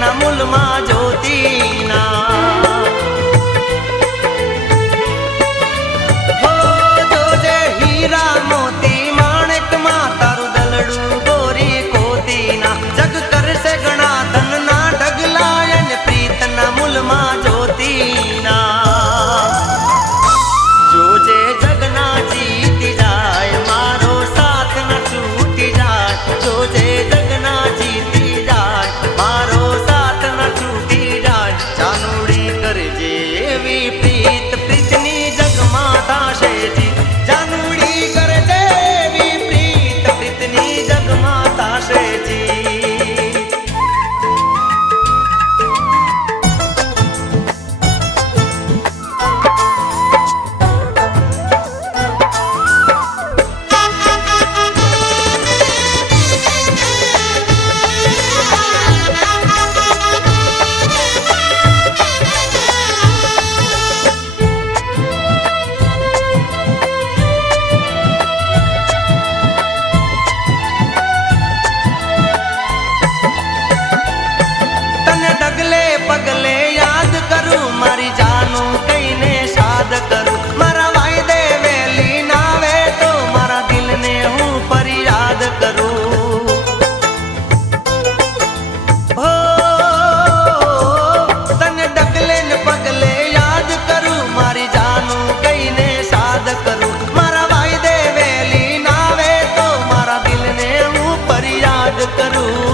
ના મૂલમાં જ્યોતિ ના હો જોજે હીરા મોતી માણેક માં તારું દલડું ગોરી કોતી ના જગ કરશે ઘણા ધન ના ઢગલા અને પ્રીત ના મૂલમાં જ્યોતિ ના જોજે જગના જીતી જાય મારો સાથ ન છૂટી જાય જોજે જગના જીતી જાય મારો સાથ ન છૂટી જાય જાનુડી કરજે એવી પ્રીત પ્રીતની જગમાં થાશે જી જાનુડી કરજે એવી પ્રીત પ્રીતની જગમાં થાશે જી પગલે યાદ કરું મારી જાનું કઈને સાદ કરું મારા વાયદે વેલી નાવે તો મારા દિલને હું ફરિયાદ કરું હો તને ડગલે ને પગલે યાદ કરું મારી જાનું કઈને સાદ કરું મારા વાયદે વેલી નાવે તો મારા દિલને હું ફરિયાદ કરું